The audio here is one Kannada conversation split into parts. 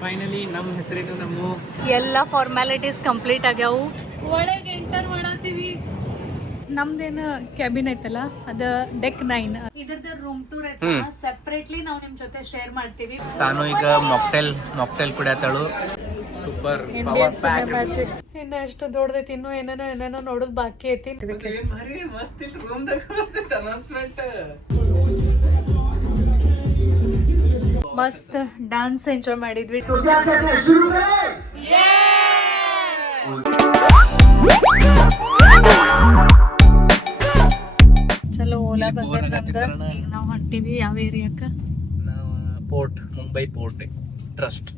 ಫೈನಲಿ ನಮ್ಮ ಹೆಸರೇನು ನಮ್ಮ ಎಲ್ಲ ಫಾರ್ಮ್ಯಾಲಿಟೀಸ್ ಕಂಪ್ಲೀಟ್ ಆಗ್ಯಾವು. ಒಳಗೆ ಎಂಟರ್ ಮಾಡತ್ತೀವಿ ನಮ್ದೇನು ಕ್ಯಾಬಿನ್ ಐತಲ್ಲ ಅದ ಡೆಕ್ ನೈನ್ ಇದರದ ರೂಮ್ ಟೂರ್ ಐತಲ್ಲ ಸೆಪರೇಟ್ಲಿ ನಾವು ನಿಮ್ ಜೊತೆ ಶೇರ್ ಮಾಡ್ತೀವಿ. ಸಾನು ಈಗ ಮೊಕ್ಟೆಲ್ ಮೊಕ್ಟೆಲ್ ಕುಡಿಯತ್ತಾಳು ಸೂಪರ್ ಇನ್ನ ಎಷ್ಟು ದೊಡ್ಡದೈತಿ ಇನ್ನು ಏನೇನೋ ಏನೇನೋ ನೋಡೋದ್ ಬಾಕಿ ಐತಿ. ಮಸ್ತ್ ಇಲ್ಲಿ ರೂಮ್ದಾಗ ಅನೌನ್ಸ್ಮೆಂಟ್ ಮಸ್ತ್ ಡ್ಯಾನ್ಸ್ ಎಂಜಾಯ್ ಮಾಡಿದ್ವಿ. ಚಲೋ ಓಲಾ ನಾವು ಈಗ ನಾವ್ ಹೊಂಟಿವಿ ಯಾವ ಏರಿಯಾಕ ನಾವು ಪೋರ್ಟ್ ಮುಂಬೈ ಪೋರ್ಟ್ ಟ್ರಸ್ಟ್.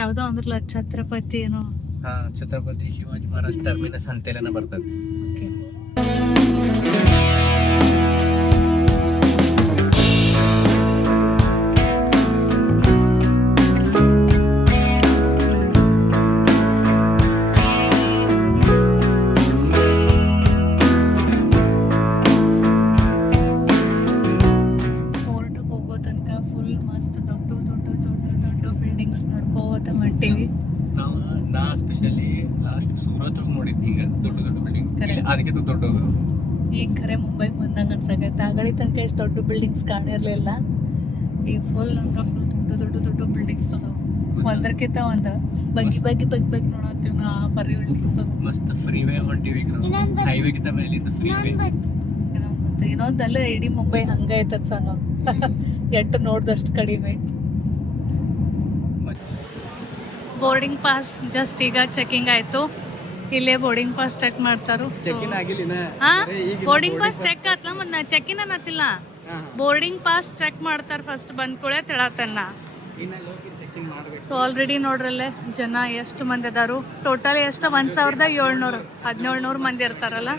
ಯಾವ್ದೋ ಅಂದ್ರಲ್ಲ ಛತ್ರಪತಿ ಏನೋ. ಹಾ ಛತ್ರಪತಿ ಶಿವಾಜಿ ಮಹಾರಾಜ್ ಟರ್ಮಿನಸ್ ಅಂತೆಲ್ಲ ಬರ್ತದೆ ಫುಲ್ ಅಂದ್ರೆ ಫುಲ್ ದೊಡ್ಡ ದೊಡ್ಡ ದೊಡ್ಡ ಬಿಲ್ಡಿಂಗ್ಸ್ ಅದಾವ. ಒಂದಕ್ಕಿಂತ ಒಂದ. ಬಗ್ಗಿ ಬಗ್ಗಿ ಬಗ್ಗಿ ಬಗ್ಗಿ ನೋಡತ್ತೀವಿ ನಾ ಪರಿ ಬಿಲ್ಡಿಂಗ್ಸ್ ಅದಾವ ಮಸ್ತ್ ಫ್ರೀವೇ ಹೊಂಟಿವಿ ಹೈವೇ ಗಿಂತ ಮೇಲಿಂದ ಫ್ರೀವೇ ಏನೋ ಮತ್ತೆ ಇನ್ನೊಂದಲ್ಲ ಇಡೀ ಮುಂಬೈ ಹಂಗ ಐತದ ಸಣ್ಣ ಎಟ್ಟು ನೋಡ್ದಷ್ಟು ಕಡಿಮೆ. ಬೋರ್ಡಿಂಗ್ ಪಾಸ್ ಜಸ್ಟ್ ಈಗ ಚೆಕಿಂಗ್ ಆಯ್ತು. ಇಲ್ಲೇ ಬೋರ್ಡಿಂಗ್ ಪಾಸ್ ಚೆಕ್ ಮಾಡ್ತಾರು ಬೋರ್ಡಿಂಗ್ ಪಾಸ್ ಚೆಕ್ ಆತ್ಲ ಮತ್ ಚೆಕಿನ್ ಚೆಕ್ ಇನ್ ಅನ್ನತ್ತಿಲ್ಲ ಬೋರ್ಡಿಂಗ್ ಪಾಸ್ ಚೆಕ್ ಮಾಡ್ತಾರೆ ಫಸ್ಟ್ ಬಂದ್ಕೊಳ್ಳೆ ಕೂಳೆ ತಿಳತನ್ನ ಸೊ ಆಲ್ರೆಡಿ ನೋಡ್ರಲ್ಲೇ ಜನ ಎಷ್ಟು ಮಂದಿ ಅದಾರು? ಟೋಟಲ್ ಎಷ್ಟು? ಒಂದ್ ಸಾವಿರದ ಏಳ್ನೂರು ಹದಿನೇಳ್ನೂರು ಮಂದಿ ಇರ್ತಾರಲ್ಲ?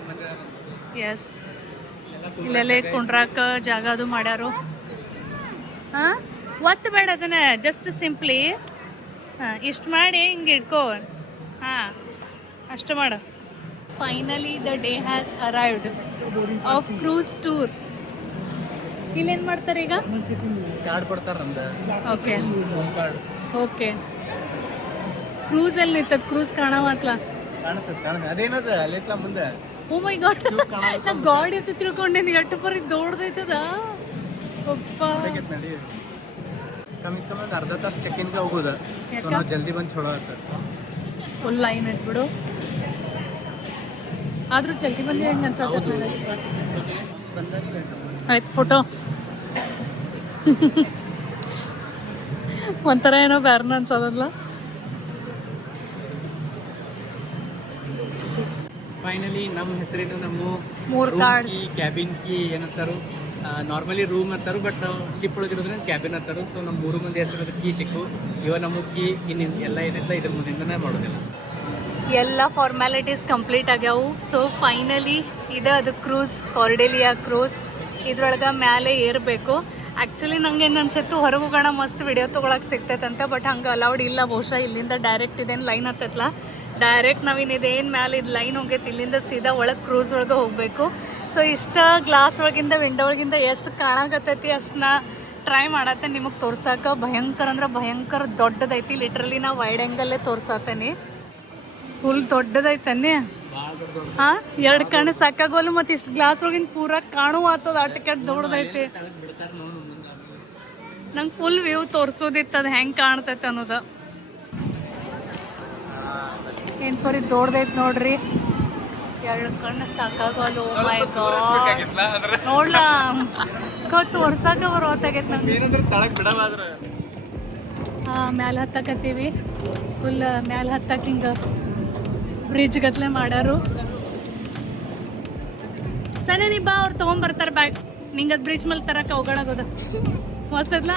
ಎಸ್ ಇಲ್ಲೆಲ್ಲ ಕುಂಡ್ರಾಕ ಜಾಗ ಅದು ಮಾಡ್ಯಾರು. ಹಾಂ? ಒತ್ತು ಬೇಡ ಅದನ್ನ ಜಸ್ಟ್ ಸಿಂಪ್ಲಿ ಹಾಂ ಇಷ್ಟು ಮಾಡಿ ಹಿಂಗೆ ಇಟ್ಕೋ ಹಾ ಅಷ್ಟು ಮಾಡು. Finally the day has arrived of cruise tour ಇಲ್ಲೇನು ಮಾಡ್ತಾರೆ ಈಗ? ಕಾರ್ಡ್ ಕೊಡ್ತಾರ ನಮ್ದು okay home card okay cruise ಅಲ್ಲಿ ನಿಂತದ ಕ್ರೂಸ್ ಕಾಣವಾತ್ಲ ಕಾಣಿಸ್ತದೆ ಅದೇನದ? ಅಲ್ಲಿತ್ಲ ಮುಂದೆ? ಓ ಮೈ ಗಾಡ್ ನಾ ಗಾಡಿ ತಿಳ್ಕೊಂಡೆ ತಿಳ್ಕೊಂಡೇನಿ ಅಟ್ಟು ಪರಿ ದೊಡ್ಡದೈತದ? ಒಪ್ಪ ಆಗೈತೆ ನಡಿ. ಕಮ್ಮಿ ಕಮ್ಮಿ ಒಂದು ಅರ್ಧ ತಾಸು ಚೆಕ್-ಇನ್ಗೆ ಹೋಗೋದು. ಸೊ ಯಾಕ? ನಾವು ಜಲ್ದಿ ಬಂದು ಚಲೋ ಆಗ್ತದೆ ಫುಲ್ ಲೈನ್ ಐತ್ ಬಿಡು. ಆದ್ರೂ ಜಲ್ದಿ ಬಂದಿ ಹೆಂಗ ಅನ್ಸತ್ತ? ಆಯ್ತು ಫೋಟೋ ಒಂಥರ ಏನೋ ಬ್ಯಾರ್ನ ಅನ್ಸೋದಲ್ಲ. ಫೈನಲಿ ನಮ್ಮ ಹೆಸರೇನು? ನಮ್ಮ ಮೂರು ಕಾರ್ಡ್ಸ್ ಕ್ಯಾಬಿನ್ ಕೀ ಏನಂತಾರು? ನಾರ್ಮಲಿ ರೂಮ್ ಅಂತಾರು ಬಟ್ ಶಿಪ್ ಒಳಗಿರೋದ್ರಿಂದ ಕ್ಯಾಬಿನ್ ಅಂತಾರು ಸೊ ನಮ್ಮ ಮೂರು ಮಂದಿ ಹೆಸರು ಕೀ ಸಿಕ್ಕು ಇವ ನಮ್ಮ ಕೀ ಇನ್ನು ಎಲ್ಲ ಏನಿಲ್ಲ ಇದ್ರ ಮುಂದಿಂದನೇ ಮಾಡೋದಿಲ್ಲ. ಎಲ್ಲ ಫಾರ್ಮ್ಯಾಲಿಟೀಸ್ ಕಂಪ್ಲೀಟ್ ಆಗ್ಯಾವು. ಸೊ ಫೈನಲಿ ಇದೆ ಅದು ಕ್ರೂಸ್ ಕಾರ್ಡೆಲಿಯಾ ಕ್ರೂಸ್ ಇದ್ರೊಳಗೆ ಮ್ಯಾಲೆ ಏರಬೇಕು. ಆ್ಯಕ್ಚುಲಿ ನಂಗೆ ಏನು ಅನ್ಸತ್ತು ಹೊರಗುಗಣ ಮಸ್ತ್ ವಿಡಿಯೋ ತೊಗೊಳಕ್ಕೆ ಸಿಗ್ತೈತಂತೆ ಬಟ್ ಹಂಗೆ ಅಲೌಡ್ ಇಲ್ಲ. ಬಹುಶಃ ಇಲ್ಲಿಂದ ಡೈರೆಕ್ಟ್ ಇದೇನು ಲೈನ್ ಹತ್ತತ್ಲ? ಡೈರೆಕ್ಟ್ ನಾವಿನ್ ಇದೇನು ಮ್ಯಾಲೆ ಇದು ಲೈನ್ ಹೋಗೈತೆ ಇಲ್ಲಿಂದ ಸೀದಾ ಒಳಗೆ ಕ್ರೂಸ್ ಒಳಗೆ ಹೋಗಬೇಕು. ಸೊ ಇಷ್ಟ ಗ್ಲಾಸ್ ಒಳಗಿಂದ ವಿಂಡೋ ಒಳಗಿಂದ ಎಷ್ಟು ಕಾಣಕತ್ತೈತಿ ಅಷ್ಟನ್ನ ಟ್ರೈ ಮಾಡತ್ತೆ ನಿಮಗೆ ತೋರ್ಸಾಕ. ಭಯಂಕರ ಅಂದ್ರೆ ಭಯಂಕರ ದೊಡ್ಡದೈತಿ. ಲಿಟ್ರಲಿ ನಾ ವೈಡ್ ಆ್ಯಂಗಲ್ಲೇ ತೋರ್ಸಾತೇನಿ. ಫುಲ್ ದೊಡ್ಡದೈತನ್ನೇ ಹಾ? ಎರಡು ಕಣ್ಣು ಸಾಕಾಗೋಲು ಮತ್ತೆ ಇಷ್ಟು ಗ್ಲಾಸ್ ಒಳಗಿನ ಪೂರ ಕಾಣುವ ಆತದ ಕೆಟ್ಟ ದೊಡ್ಡದೈತಿ. ನಂಗೆ ಫುಲ್ ವ್ಯೂ ತೋರ್ಸೋದಿತ್ತು ಅದು ಹೆಂಗೆ ಕಾಣ್ತೈತೆ ಅನ್ನೋದ. ಏನು ಪರಿ ದೊಡ್ಡದೈತಿ ನೋಡ್ರಿ. ಎರಡು ಕಣ್ಣು ಸಾಕಾಗೋಲು ಮೈ ನೋಡ್ಲ ನೋಡ್ಲಾ? ಕೋ ತೋರ್ಸಾಕ ಬರೋತ್ತಾಗೈತೆ ನಂಗೆ. ಹಾ ಮ್ಯಾಲೆ ಹತ್ತಕತ್ತೀವಿ. ಫುಲ್ ಮ್ಯಾಲೆ ಹತ್ತಕ್ಕೆ ಹಿಂಗೆ. ಬ್ರಿಡ್ಜ್ ಗತ್ಲೆ ಮಾಡ್ಯಾರು ಸರಿ ನೀ ಬಾ, ಅವ್ರು ತೊಗೊಂಬರ್ತಾರೆ ಬ್ಯಾಗ್ ನಿಂಗೆ ಅದು ಬ್ರಿಡ್ಜ್ ಮೇಲೆ ತರಕ್ಕೆ ಹೋಗೋಣಾಗೋದ ಮಸ್ತದ್ಲ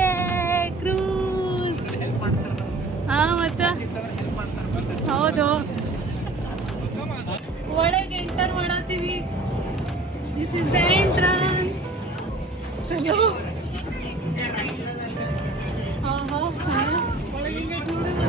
ಏ, ಕ್ರೂಸ್. ಹಾ ಮತ್ತ? ಹೌದು. ಒಳಗೆ ಎಂಟರ್ ಮಾಡತ್ತೀವಿ. ದಿಸ್ ಇಸ್ ದ ಎಂಟ್ರನ್ಸ್ ಚಲೋ. ಹಾಂ ಒಳಗೆ ಹಿಂಗೆ ನೋಡಿದ್ರೆ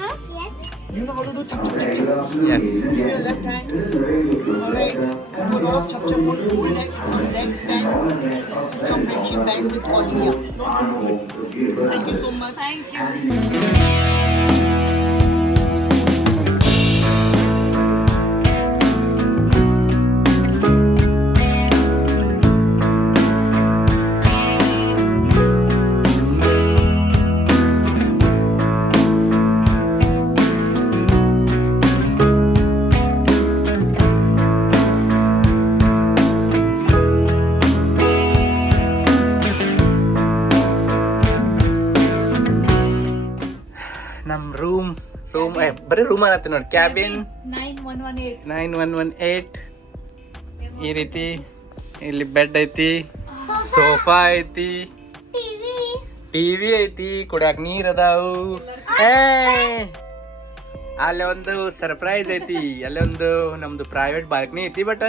You know how to do chop chop chop chop? Yes. Give your left hand. And pull off chop chop leg. It's a leg. This is your friendship with all Thank you so much. Thank you. Room ಬರೀ ರೂಮ್ ಅನ್ನತ್ತೆ ನೋಡಿ cabin nine one one eight. ಈ ರೀತಿ ಇಲ್ಲಿ ಬೆಡ್ ಐತಿ ಸೋಫಾ ಐತಿ. ಟಿವಿ ಐತಿ ಕುಡಿಯಾಕ ನೀರ್ ಅದಾವು. ಅಲ್ಲಿ ಒಂದು ಸರ್ಪ್ರೈಸ್ ಐತಿ. ಅಲ್ಲಿ ಒಂದು ನಮ್ದು ಪ್ರೈವೇಟ್ ಬಾಲ್ಕನಿ ಐತಿ ಬಟ್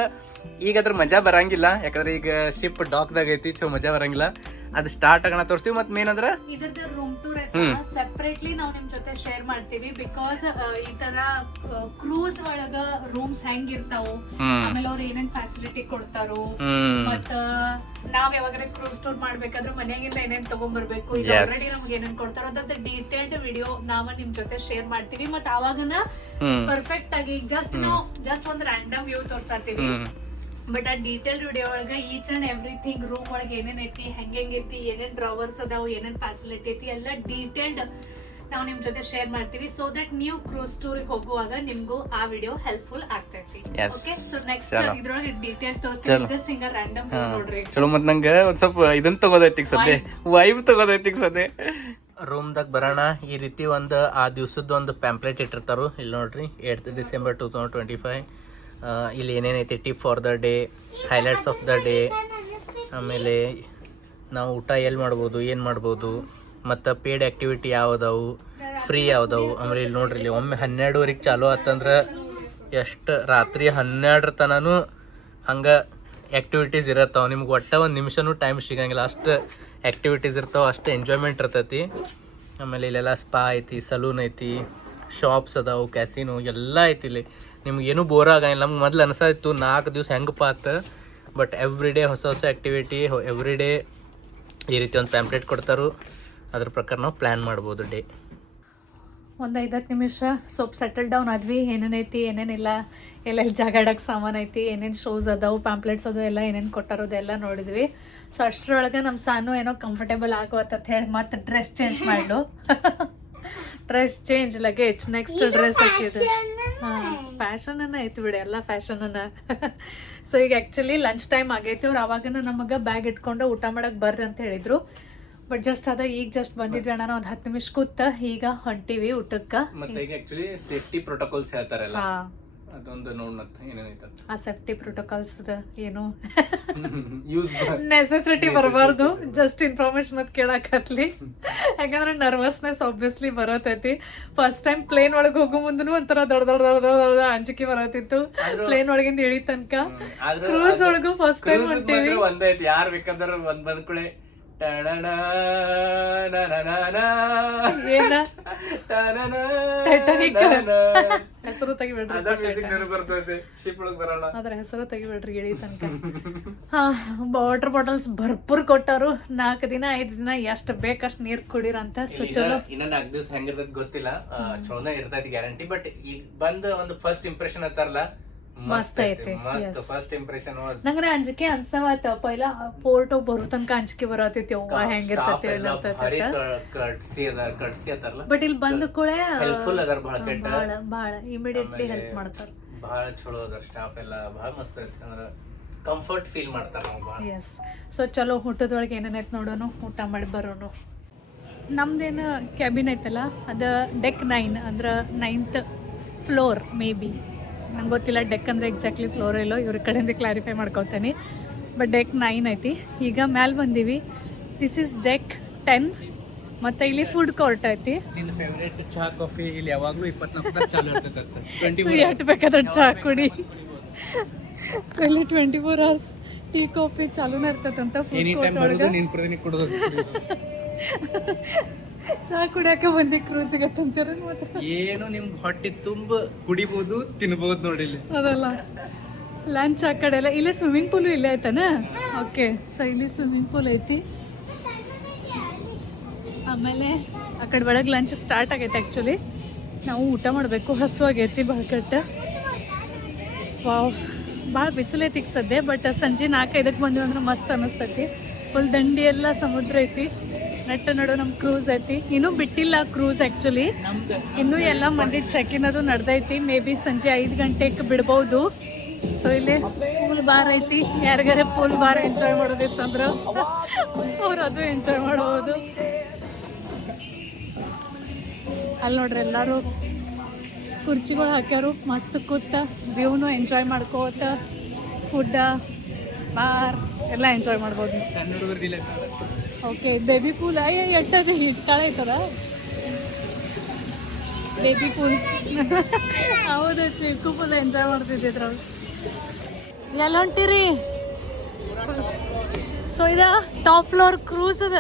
ಈಗ ಅದ್ರ ಮಜಾ ಬರಂಗಿಲ್ಲ. ಯಾಕಂದ್ರೆ ಈಗ ಶಿಪ್ ಡಾಕ್ದಾಗ ಐತಿ ಸೊ ಮಜಾ ಬರಂಗಿಲ್ಲ. ಅದು ಸ್ಟಾರ್ಟ್ ಆಗೋಣ ತೋರಿಸ್ತೀವಿ ಮತ್ತೆ ಮೇನ್ ಅಂದ್ರೆ? ಇದರದ್ದು ರೂಮ್ ಟೂರ್. ಸೆಪರೇಟ್ಲಿ ನಾವು ನಿಮ್ ಜೊತೆ ಶೇರ್ ಮಾಡ್ತೀವಿ ಬಿಕಾಸ್ ಈ ತರ ಕ್ರೂಸ್ ಒಳಗ ರೂಮ್ಸ್ ಹೆಂಗ್ ಇರ್ತಾವು ಆಮೇಲೆ ಅವ್ರು ಏನೇನ್ ಫ್ಯಾಸಿಲಿಟಿ ಕೊಡ್ತಾರೋ ಮತ್ತ ನಾವ್ ಯಾವಾಗ ಕ್ರೂಸ್ ಟೂರ್ ಮಾಡ್ಬೇಕಾದ್ರೆ ಮನೆಯಾಗಿಂದ ಏನೇನ್ ತಗೊಂಡ್ಬರ್ಬೇಕು ಈಗ. ಆಲ್ರೆಡಿ ನಮ್ಗೆ ಏನೇನ್ ಕೊಡ್ತಾರೋ ಅದ್ರ ಡೀಟೇಲ್ಡ್ ವಿಡಿಯೋ ನಾವ ನಿಮ್ ಜೊತೆ ಶೇರ್ ಮಾಡ್ತೀವಿ ಮತ್ತ ಅವಾಗನ ಪರ್ಫೆಕ್ಟ್ ಆಗಿ ಜಸ್ಟ್ ನಾವು ಜಸ್ಟ್ ಒಂದ್ ರ್ಯಾಂಡಮ್ ವ್ಯೂ ತೋರ್ಸಾತೀವಿ. ಬಟ್ ಆ ಡೀಟೇಲ್ ವಿಡಿಯೋ ಒಳಗ ಈಚ್ ಆ್ಯಂಡ್ ಎವ್ರಿಥಿಂಗ್ ರೂಮ್ ಒಳಗೆ ಏನೇನ್ ಐತಿ ಹೆಂಗ್ ಐತಿ ಏನೇನ್ ಡ್ರಾವರ್ಸ್ ಅದಾವು ಏನೇನ್ ಫ್ಯಾಸಿಲಿಟಿ ಐತಿ ಎಲ್ಲ ಡೀಟೇಲ್ಡ್ ನಾವು ನಿಮ್ ಜೊತೆ ಶೇರ್ ಮಾಡ್ತೀವಿ ಸೊ ದಟ್ ನೀವು ಕ್ರೂಸ್ ಟೂರ್ ಹೋಗುವಾಗ ನಿಮ್ಗೂ ಆ ವಿಡಿಯೋ ಹೆಲ್ಪ್ಫುಲ್ ಆಗ್ತೈತಿ. Okay so next. ಇದ್ರೊಳಗೆ ಡೀಟೇಲ್ ತೋರಿಸ್ತೀನಿ. ಜಸ್ಟ್ ಹಿಂಗ ರ್ಯಾಂಡಮ್. ನೋಡ್ರಿ. ಚಲೋ ಮತ್ ನಂಗೆ ಒಂದು ಸ್ವಲ್ಪ ಇದನ್ನ ತಗೋದೈತಿ ಸದ್ಯ. ವೈಬ್ ತಗೋದೈತಿ ಸದ್ಯ. ರೂಮ್ದಾಗ ಬರೋಣ. ಈ ರೀತಿ ಒಂದು ಆ ದಿವಸದ ಒಂದು ಪ್ಯಾಂಪ್ಲೆಟ್ ಇಟ್ಟಿರ್ತಾರೋ. ಇಲ್ಲಿ ನೋಡ್ರಿ eight December two thousand twenty five ಇಲ್ಲಿ ಏನೇನೈತಿ? Tip for the day highlights of the day ಆಮೇಲೆ ನಾವು ಊಟ ಎಲ್ಲಿ ಮಾಡ್ಬೋದು, ಏನು ಮಾಡ್ಬೋದು, ಮತ್ತು ಪೇಯ್ಡ್ ಆ್ಯಕ್ಟಿವಿಟಿ ಯಾವ್ದಾವು ಫ್ರೀ ಯಾವ್ದಾವು? ಆಮೇಲೆ ಇಲ್ಲಿ ನೋಡ್ರಿ, ಇಲ್ಲಿ ಒಮ್ಮೆ ಹನ್ನೆರಡುವರೆಗೆ ಚಾಲೂ ಆತಂದ್ರೆ ಎಷ್ಟು? ರಾತ್ರಿ ಹನ್ನೆರಡರ ತನೂ ಹಂಗೆ ಆ್ಯಕ್ಟಿವಿಟೀಸ್ ಇರತ್ತವೆ. ನಿಮ್ಗೆ ಒಟ್ಟ ಒಂದು ನಿಮಿಷನೂ ಟೈಮ್ ಸಿಗಂಗಿಲ್ಲ. ಅಷ್ಟು ಆ್ಯಕ್ಟಿವಿಟೀಸ್ ಇರ್ತಾವೆ, ಅಷ್ಟು ಎಂಜಾಯ್ಮೆಂಟ್ ಇರ್ತೈತಿ. ಆಮೇಲೆ ಇಲ್ಲೆಲ್ಲ ಸ್ಪಾ ಐತಿ ಸಲೂನ್ ಐತಿ ಶಾಪ್ಸ್ ಅದಾವು ಕ್ಯಾಸಿನೋ ಎಲ್ಲ ಐತಿ ಇಲ್ಲಿ. ನಿಮ್ಗೆ ಏನೂ ಬೋರ್ ಆಗಂಗಿಲ್ಲ. ನಮ್ಗೆ ಮೊದ್ಲು ಅನಿಸ್ತಿತ್ತು ನಾಲ್ಕು ದಿವಸ ಹೆಂಗಪ್ಪ ಆತ ಬಟ್ ಎವ್ರಿ ಡೇ ಹೊಸ ಹೊಸ ಆ್ಯಕ್ಟಿವಿಟಿ ಎವ್ರಿ ಡೇ ಈ ರೀತಿ ಒಂದು ಪ್ಯಾಂಪ್ಲೆಟ್ ಕೊಡ್ತಾರು. ಅದ್ರ ಪ್ರಕಾರ ನಾವು ಪ್ಲ್ಯಾನ್ ಮಾಡ್ಬೋದು ಡೇ ಒಂದು ಐದತ್ತು ನಿಮಿಷ ಸ್ವಲ್ಪ ಸೆಟಲ್ ಡೌನ್ ಆದ್ವಿ. ಏನೇನೈತಿ ಏನೇನಿಲ್ಲ ಎಲ್ಲೆಲ್ಲಿ ಜಾಗ ಆಡಕ್ಕೆ ಸಾಮಾನು ಐತಿ, ಏನೇನು ಶೋಸ್ ಅದಾವು ಪ್ಯಾಂಪ್ಲೆಟ್ಸ್ ಅದು ಎಲ್ಲ ಏನೇನು ಕೊಟ್ಟಾರೋದೆಲ್ಲ ನೋಡಿದ್ವಿ. ಸೊ ಅಷ್ಟರೊಳಗೆ ನಮ್ಮ ಸಾನು ಏನೋ ಕಂಫರ್ಟೇಬಲ್ ಆಗುವತ್ತ ಹೇಳಿ ಮತ್ತೆ dress change ಮಾಡ್ಲು. Dress change luggage next dress ಹಾಕಿದ್ದು. ಫ್ಯಾಷನ್ ಅನ್ನ ಐತಿ ಬಿಡಿ ಎಲ್ಲ ಫ್ಯಾಷನ್ ಅನ್ನ ಸೊ ಈಗ ಆಕ್ಚುಲಿ ಲಂಚ್ ಟೈಮ್ ಆಗೈತಿ ಅವ್ರು ಅವಾಗನ ನಮಗ ಬ್ಯಾಗ್ ಇಟ್ಕೊಂಡು ಊಟ ಮಾಡಕ್ ಬರ್ರಿ ಅಂತ ಹೇಳಿದ್ರು. ಬಟ್ ಜಸ್ಟ್ ಅದ ಈಗ ಜಸ್ಟ್ ಬಂದಿದ್ವಿ ಅಣ್ಣ ಒಂದು ಹತ್ತು ನಿಮಿಷ ಕೂತ ಈಗ ಹೊಂಟಿವಿ ಊಟಕ್ಕ. ಮತ್ತೆ ಈಗ ಆಕ್ಚುಲಿ ಸೇಫ್ಟಿ ಪ್ರೋಟೋಕಾಲ್ಸ್ ಹೇಳ್ತಾರಲ್ಲ. ಹಾ. ಅದೊಂದು ನೋಡ್ನತ್ ಏನೇನೈತೆ ಆ ಸೇಫ್ಟಿ ಪ್ರೋಟೋಕಾಲ್ಸ್ ಏನು? ಯೂಸ್ ನೆಸೆಸಿಟಿ ಬರಬಾರ್ದು. ಜಸ್ಟ್ ಇನ್ಫಾರ್ಮೇಶನ್ ಅದ್ ಕೇಳಾಕತ್ಲಿ ಯಾಕಂದ್ರೆ ನರ್ವಸ್ನೆಸ್ ಆಬ್ವಿಯಸ್ಲಿ ಬರತೈತಿ. ಫಸ್ಟ್ ಟೈಮ್ ಪ್ಲೇನ್ ಒಳಗೆ ಹೋಗೋ ಮುಂದೂ ಒಂಥರ ದೊಡ್ಡ ದೊಡ್ಡ ದೊಡ್ಡ ದೊಡ್ಡ ಅಂಜಿಕೆ ಬರತ್ತಿತ್ತು ಪ್ಲೇನ್ ಒಳಗಿಂದ ಇಳಿ ತನಕ ಕ್ರೂಸ್ ಒಳಗೂ ಫಸ್ಟ್ ಟೈಮ್ ಹೊಂಟೀವಿ ಒಂದೇ ಐತಿ. ಯಾರ್ ಬೇಕಾದ್ರ ಒಂದ್ ಬಂದ್ಕೂಳೆ ಏನ Titanic. ಹೆಸರು ತೆಗಿಬೇಡ್ರಿ. ಅದ್ರ ಹೆಸರು ತೆಗಿಬೇಡ್ರಿ ತನಕ. ಹಾ ವಾಟರ್ ಬಾಟಲ್ಸ್ ಭರ್ಪುರ್ ಕೊಟ್ಟರು ನಾಲ್ಕು ದಿನ ಐದು ದಿನ ಎಷ್ಟು ಬೇಕಷ್ಟು ನೀರ್ ಕುಡಿರಂತ ಚಲೋ. ಇನ್ನ ನಾಲ್ಕು ದಿವಸ ಹೆಂಗಿರ್ತದ ಗೊತ್ತಿಲ್ಲ. ಚಲೋನ ಇರ್ತೈತಿ ಗ್ಯಾರಂಟಿ ಬಟ್ ಈಗ ಬಂದ ಒಂದು ಫಸ್ಟ್ ಇಂಪ್ರೆಷನ್ ಅಂತಾರಲ್ಲ ಮಸ್ತ್ ಐತಿ, ಮಸ್ತ್. ಫಸ್ಟ್ ಇಂಪ್ರೆಷನ್ ವಾಸ್ ನಂಗ್ರೆ ಅಂಜಿಕೆ ಅನ್ಸವತ್ತ ಪೈಲ ಪೋರ್ಟ್ ಬರು ತನಕ ಅಂಜಿಕೆ ಬರತೈತಿ. ಅವ್ವ ಹೆಂಗಿರ್ತೈತಿ ಭಾರಿ ಕಟ್ಸಿ ಅದ ಕಟ್ಸಿ ಅತ್ತಾರಲ್ಲ? ಬಟ್ ಇಲ್ಲಿ ಬಂದ ಕೂಡ ಹೆಲ್ಪ್ಫುಲ್ ಅದಾರ ಬಹಳ ಕೆಟ್ಟ. ಬಹಳ ಇಮಿಡಿಯೇಟ್ಲಿ ಹೆಲ್ಪ್ ಮಾಡ್ತಾರ. ಬಹಳ ಚಲೋ ಅದಾರ ಸ್ಟಾಫ್ ಎಲ್ಲ. ಬಹಳ ಮಸ್ತ್ ಐತಿ ಅಂದ್ರ ಕಂಫರ್ಟ್ ಫೀಲ್ ಮಾಡ್ತಾರ ನಾವು ಎಸ್ ಸೊ ಚಲೋ ಊಟದೊಳಗೆ ಏನೇನೈತೆ ನೋಡೋಣ ಊಟ ಮಾಡಿ ಬರೋಣ ನಮ್ದೇನು ಕ್ಯಾಬಿನ್ ಐತಲ್ಲ ಅದ ಡೆಕ್ ನೈನ್ ಅಂದ್ರೆ ನೈನ್ತ್ ಫ್ಲೋರ್ ಮೇ ಬಿ ನಂಗೆ ಗೊತ್ತಿಲ್ಲ ಡೆಕ್ ಅಂದರೆ ಎಕ್ಸಾಕ್ಟ್ಲಿ ಫ್ಲೋರ್ ಇಲ್ಲೋ ಇವ್ರ ಕಡೆಯಿಂದ ಕ್ಲಾರಿಫೈ ಮಾಡ್ಕೊತೀನಿ ಬಟ್ ಡೆಕ್ ನೈನ್ ಐತಿ. ಈಗ ಮ್ಯಾಲೆ ಬಂದೀವಿ. ದಿಸ್ ಇಸ್ ಡೆಕ್ ಟೆನ್ ಮತ್ತೆ ಇಲ್ಲಿ ಫುಡ್ ಕೋರ್ಟ್ ಐತಿ. ಚಹಾ ಕಾಫಿ ಇಲ್ಲಿ ಯಾವಾಗಲೂ ಇಪ್ಪತ್ನಾಲ್ಕು ಎಷ್ಟು ಬೇಕಾದ್ರೆ ಚಹಾ ಕುಡಿ. ಸೊ ಇಲ್ಲಿ twenty four hours tea coffee ಚಾಲೂನೇ ಇರ್ತದಂತ ಫುಡ್ ಕೋರ್ಟ್ ಒಳಗೆ. ಚಹಾ ಕುಡಿಯಕ್ಕೆ ಬಂದಿ ಕ್ರೂಸಿಗೆ ತಂತೀರ ಮತ್ತೆ? ಏನು ನಿಮ್ ಹೊಟ್ಟೆ ತುಂಬ ಕುಡಿಬಹುದು ತಿನ್ಬಹುದು ನೋಡಿ ಇಲ್ಲಿ. ಅದಲ್ಲ. ಲಂಚ್ ಆ ಕಡೆ ಎಲ್ಲ ಇಲ್ಲೇ ಸ್ವಿಮ್ಮಿಂಗ್ ಪೂಲು ಇಲ್ಲೇ ಐತನ ಓಕೆ ಸೊ ಇಲ್ಲಿ ಸ್ವಿಮ್ಮಿಂಗ್ ಪೂಲ್ ಐತಿ. ಆಮೇಲೆ ಆ ಕಡೆ ಒಳಗೆ ಲಂಚ್ ಸ್ಟಾರ್ಟ್ ಆಗೈತೆ ಆ್ಯಕ್ಚುಲಿ ನಾವು ಊಟ ಮಾಡಬೇಕು ಹಸುವಾಗೈತಿ ಆಗೈತಿ ಭಾಳ ಕಟ್ಟ ವಾವ್ ಭಾಳ ಬಿಸಿಲೈತಿ ಈಗ ಸದ್ಯ ಬಟ್ ಸಂಜೆ ನಾಲ್ಕೈದಕ್ಕೆ ಬಂದಿವಂದ್ರೆ ಅಂದ್ರೆ ಮಸ್ತ್ ಅನ್ನಿಸ್ತೈತಿ ಫುಲ್ ದಂಡಿ ಎಲ್ಲ ಸಮುದ್ರ ಐತಿ. ನೆಟ್ಟ ನಡು ನಮ್ಮ ಕ್ರೂಸ್ ಐತಿ. ಇನ್ನು ಬಿಟ್ಟಿಲ್ಲ ಕ್ರೂಸ್ ಆ್ಯಕ್ಚುಲಿ ಇನ್ನು ಎಲ್ಲ ಮಂದಿ ಚೆಕ್ ಇನ್ ಅದು ನಡ್ದೈತಿ. ಮೇ ಬಿ ಸಂಜೆ ಐದು ಗಂಟೆಗೆ ಬಿಡ್ಬೋದು. ಸೊ ಇಲ್ಲಿ ಪೂಲ್ ಬಾರ್ ಐತಿ. ಯಾರಿಗಾರೆ ಪೂಲ್ ಬಾರ್ ಎಂಜಾಯ್ ಮಾಡೋದಿತ್ತಂದ್ರೆ ಅವ್ರು ಅದು ಎಂಜಾಯ್ ಮಾಡ್ಬೋದು. ಅಲ್ಲಿ ನೋಡ್ರಿ ಎಲ್ಲರೂ ಕುರ್ಚಿಗಳು ಹಾಕ್ಯಾರು ಮಸ್ತ್ ಕೂತ ವ್ಯೂನು ಎಂಜಾಯ್ ಮಾಡ್ಕೋತ ಫುಡ್ಡ ಬಾರ್ ಎಲ್ಲ ಎಂಜಾಯ್ ಮಾಡ್ಬೋದು. ಓಕೆ ಬೇಬಿ ಪೂಲ್ ಅಯ್ಯ ಎಟ್ಟದ ಹಿಟ್ಟಾಳೆ ಐತದ ಬೇಬಿ ಪೂಲ್ ಹೌದು ಚಿಕ್ಕು ಪೂಲ್ ಎಂಜಾಯ್ ಮಾಡ್ತಿದ್ದಿದ್ರ ಎಲ್ಲ ಹೊಂಟಿರಿ? ಸೊ ಇದ ಟಾಪ್ ಫ್ಲೋರ್ ಕ್ರೂಸ್ ಅದ.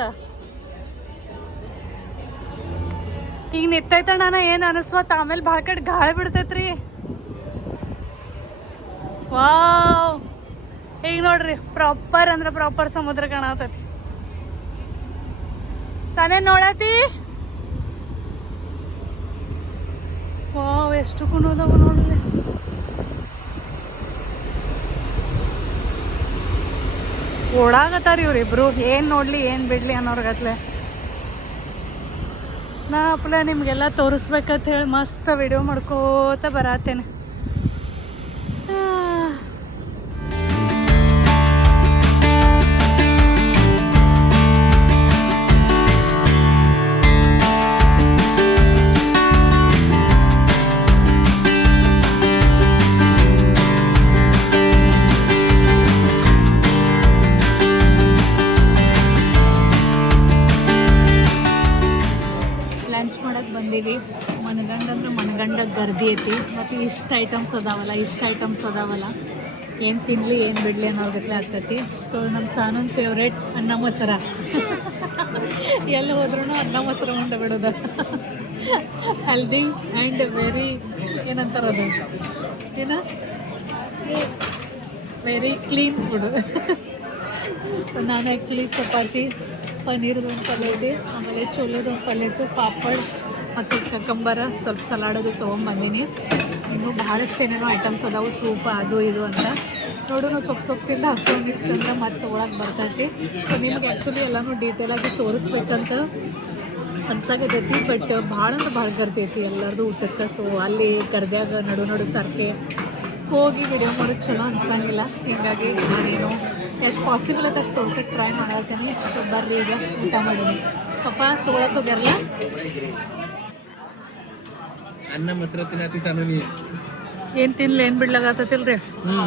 ಈಗ ನಿತ್ತೈತಣ್ಣ ಏನು ಅನಿಸ್ವತ್? ಆಮೇಲೆ ಭಾಳ ಕಡೆ ಗಾಳಿ ಬಿಡ್ತೈತ್ರಿ. ವಾವ್ ಈಗ ನೋಡ್ರಿ ಪ್ರಾಪರ್ ಅಂದ್ರೆ ಪ್ರಾಪರ್ ಸಮುದ್ರ ಕಾಣತೈತಿ. ಸನೆ ನೋಡತಿ? ವಾವ್, ಎಷ್ಟು ಕುಣೋದವು ನೋಡ್ರಿ. ಓಡಾಗತ್ತಾರ ಇವ್ರಿಬ್ರು. ಏನ್ ನೋಡ್ಲಿ, ಏನ್ ಬಿಡ್ಲಿ ಅನ್ನೋರ್ಗತ್ಲೆ ನಾ ಅಪ್ಲ ನಿಮ್ಗೆಲ್ಲ ತೋರಿಸ್ಬೇಕಂತ ಹೇಳಿ ಮಸ್ತ್ ವಿಡಿಯೋ ಮಾಡ್ಕೋತ ಬರತ್ತೇನೆ ಗರ್ದಿ ಐತಿ ಮತ್ತು ಇಷ್ಟು ಐಟಮ್ಸ್ ಅದಾವಲ್ಲ, ಇಷ್ಟು ಐಟಮ್ಸ್ ಅದಾವಲ್ಲ. ಏನು ತಿನ್ನಲಿ ಏನು ಬಿಡಲಿ ಅನ್ನೋದಕ್ಕೆ ಆಗ್ತೈತಿ. ಸೊ ನಮ್ಮ ಸಾನೊಂದು ಫೇವ್ರೇಟ್ ಅನ್ನ ಮೊಸರ. ಎಲ್ಲಿ ಹೋದ್ರೂ ಅನ್ನ ಮೊಸರ ಉಂಡು ಬಿಡೋದು. ಹೆಲ್ದಿ ಆ್ಯಂಡ್ ವೆರಿ ಏನಂತಾರೆ ಅದು? ಏನ? ವೆರಿ ಕ್ಲೀನ್ ಫುಡ್ ಸೊ ನಾನು ಆ್ಯಕ್ಚುಲಿ ಚಪಾತಿ, ಪನ್ನೀರ್ದು ಒಂದು ಪಲ್ಯ ಇದೆ ಆಮೇಲೆ ಚೋಲೆದು ಪಲ್ಯ ಇತ್ತು, ಪಾಪಡ್. ಮತ್ತು ಸ್ವಲ್ಪ ಕಕ್ಕಂಬರ ಸ್ವಲ್ಪ ಸಲಾಡ್ ಅದು ತೊಗೊಂಬಂದೀನಿ. ಇನ್ನೂ ಭಾಳಷ್ಟು ಏನೇನೋ ಐಟಮ್ಸ್ ಅದಾವು ಸೂಪ್ ಅದು ಇದು ಅಂತ. ನೋಡೋಣ ಸೊಪ್ಪು ಸೊಪ್ಪು ತಿಂದ ಹಸು ಇಷ್ಟ ಅಂದ್ರೆ ಮತ್ತೆ ತೊಗೊಳಕ್ಕೆ ಬರ್ತೈತಿ. ಸೊ ನಿಮ್ಗೆ ಆ್ಯಕ್ಚುಲಿ ಎಲ್ಲನೂ ಡೀಟೇಲಾಗಿ ತೋರಿಸ್ಬೇಕಂತ ಅನ್ಸಾಕತೈತಿ ಬಟ್ ಭಾಳ ಅಂದ್ರೆ ಭಾಳ ಕರ್ತೈತಿ ಎಲ್ಲರದು ಊಟಕ್ಕೆ. ಸೊ ಅಲ್ಲಿ ಕರ್ದ್ಯಾಗ ನಡು ನಡು ಸರ್ಕೆ ಹೋಗಿ ವಿಡಿಯೋ ಮಾಡೋದು ಚಲೋ ಅನ್ಸಂಗಿಲ್ಲ. ಹೀಗಾಗಿ ನಾನೇನು ಎಷ್ಟು ಪಾಸಿಬಲ್ ಐತೆ ಅಷ್ಟು ತೋರ್ಸಕ್ಕೆ ಟ್ರೈ ಮಾಡತ್ತೀನಿ ಸೊ ಬರ್ರಿ ಈಗ ಊಟ ಮಾಡೋದು. ಪಪ್ಪ ತೊಗೊಳಕ್ಕೆ ಹೋಗ್ಯಾರಲ್ಲ? ಅನ್ನ ಮೊಸರು ತಿನ್ನತಿ ಸಣ್ಣ ನೀ. ಏನು ತಿನ್ಲಿ ಏನು ಬಿಡ್ಲಾಗತ್ತತಿಲ್ರಿ ಹ್ಞೂ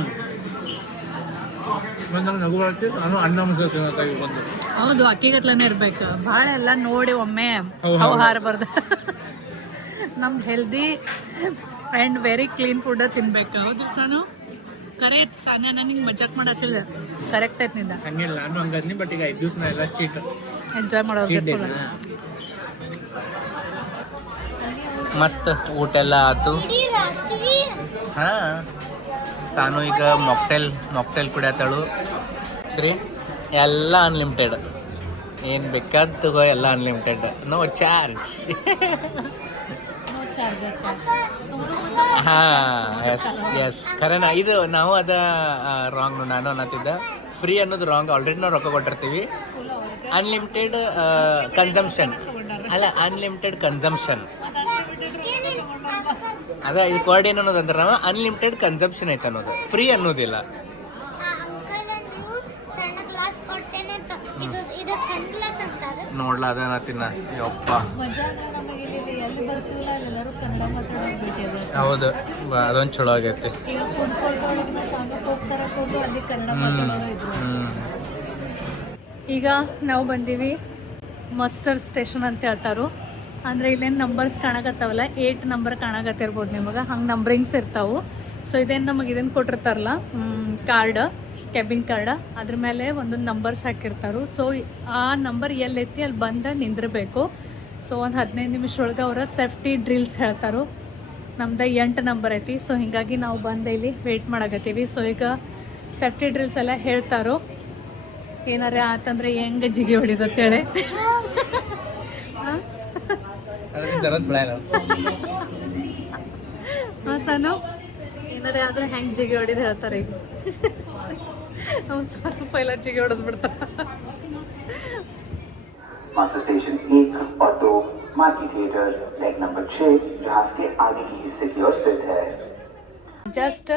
ಬಂದಂಗೆ ನಗು ಬರುತ್ತೆ ನಾನು ಅನ್ನ ಮೊಸರು ತಿನ್ನತ್ತಾಗಿ ಬಂದು. ಹೌದು ಅಕ್ಕಿಗತ್ಲನೇ ಇರ್ಬೇಕು. ಭಾಳ ಎಲ್ಲ ನೋಡಿ ಒಮ್ಮೆ ಅವು ನಮ್ ಹಾರಬಾರ್ದು healthy and very clean food ತಿನ್ಬೇಕು. ಹೌದು ಸಾನು? ಕರೆಕ್ಟ್ ಸಾನ್ಯ ನನಗೆ ಮಜಾಕ್ ಮಾಡತ್ತಿಲ್ಲ. ಕರೆಕ್ಟ್ ಆಯ್ತು ನಿಂದ. ಹಂಗಿಲ್ಲ ನಾನು ಹಂಗದ್ನಿ ಬಟ್ ಈಗ ಐದು ದಿವಸ ಎಲ್ಲ ಚೀಟ್ ಎಂಜಾಯ್ ಮಾಡೋದು ಚೀಟ್ ಡೇಸ್ ಮಸ್ತ್ ಊಟ ಎಲ್ಲ ಆಯ್ತು ಹಾಂ ಸಾನು ಈಗ ಮೊಕ್ಟೆಲ್ ಮೊಕ್ಟೆಲ್ ಕುಡಿಯತ್ತಾಳು. ಶ್ರೀ ಎಲ್ಲ ಅನ್ಲಿಮಿಟೆಡ್ ಏನು ಬೇಕಾದ ತಗೋ ಎಲ್ಲ ಅನ್ಲಿಮಿಟೆಡ್ ನೋ ಚಾರ್ಜ್ ಹಾ ಎಸ್ ಎಸ್ ಖರೇನ ಇದು ನಾವು ಅದ ರಾಂಗ್ ನಾನು ಅನ್ನತ್ತಿದ್ದೆ. ಫ್ರೀ ಅನ್ನೋದು ರಾಂಗ್ ಆಲ್ರೆಡಿ ನಾವು ರೊಕ್ಕ ಕೊಟ್ಟಿರ್ತೀವಿ. ಅನ್ಲಿಮಿಟೆಡ್ ಕನ್ಸಂಪ್ಷನ್ ಅಲ್ಲ ಅನ್ಲಿಮಿಟೆಡ್ ಕನ್ಸಂಪ್ಷನ್ ಅದ ಈ ಕೋರ್ಡ್ ಏನು ಅನ್ನೋದು ಅಂದ್ರೆ ನಾವು ಅನ್ಲಿಮಿಟೆಡ್ ಕನ್ಸಂಪ್ಷನ್ ಐತೆ ಅನ್ನೋದು. ಫ್ರೀ ಅನ್ನೋದಿಲ್ಲ. ಆ ಅಂಕಲ್ ನೀವು ಸಣ್ಣ ಗ್ಲಾಸ್ ಕೊಡ್ತೇನೆ ಇದು ಇದು ಸಣ್ಣ ಗ್ಲಾಸ್ ಅಂತಾರೆ ನೋಡ್ಲಾ ಅದನ್ನ ತಿನ್ನ. ಯಪ್ಪ. ಹೌದು. ಅದೊಂದು ಚಲೋ ಆಗೈತಿ. ಈಗ ನಾವು ಬಂದೀವಿ ಮಸ್ಟರ್ ಸ್ಟೇಷನ್ ಅಂತ ಹೇಳ್ತಾರು. ಅಂದರೆ ಇಲ್ಲೇನು ನಂಬರ್ಸ್ ಕಾಣಕತ್ತಾವಲ್ಲ ಏಟ್ ನಂಬರ್ ಕಾಣಕತ್ತಿರ್ಬೋದು ನಿಮಗೆ, ಹಂಗೆ ನಂಬ್ರಿಂಗ್ಸ್ ಇರ್ತಾವೆ. ಸೊ ಇದೇನು ನಮಗೆ ಇದನ್ನು ಕೊಟ್ಟಿರ್ತಾರಲ್ಲ ಕಾರ್ಡ್ ಕ್ಯಾಬಿನ್ ಕಾರ್ಡ್ ಅದ್ರ ಮೇಲೆ ಒಂದೊಂದು ನಂಬರ್ಸ್ ಹಾಕಿರ್ತಾರೆ. ಸೊ ಆ ನಂಬರ್ ಎಲ್ಲೈತಿ ಅಲ್ಲಿ ಬಂದು ನಿಂದಿರಬೇಕು. ಸೊ ಒಂದು ಹದಿನೈದು ನಿಮಿಷ ಒಳಗೆ ಅವರ ಸೇಫ್ಟಿ ಡ್ರಿಲ್ಸ್ ಹೇಳ್ತಾರೆ. ನಮ್ದು ಎಂಟು ನಂಬರ್ ಐತಿ. ಸೊ ಹೀಗಾಗಿ ನಾವು ಬಂದು ಇಲ್ಲಿ ವೆಯ್ಟ್ ಮಾಡಕತ್ತೀವಿ. ಸೊ ಈಗ ಸೇಫ್ಟಿ ಡ್ರಿಲ್ಸ್ ಎಲ್ಲ ಹೇಳ್ತಾರೋ. ಏನಾರ ಆತಂದ್ರೆ ಹೆಂಗೆ ಜಿಗಿ ಹೊಡಿದತ್ತೇಳಿ? ಜರದ್ ಬೆಳೆಯಲ್ಲ ಹಾಂ ಸನು ಏನಾರ ಆದ್ರೆ ಹೆಂಗೆ ಜಿಗಿ ಹೊಡಿದು ಹೇಳ್ತಾರೆ ಈಗ ನಾವು ಸ್ವಲ್ಪ ಎಲ್ಲ ಜಿಗಿ ಹೊಡೆದು ಬಿಡ್ತಾರೆ मास्टर स्टेशन एक और दो मार्की थिएटर लेग नंबर छह जहाज के आगे की हिस्से की ओर स्थित है ಜಸ್ಟ್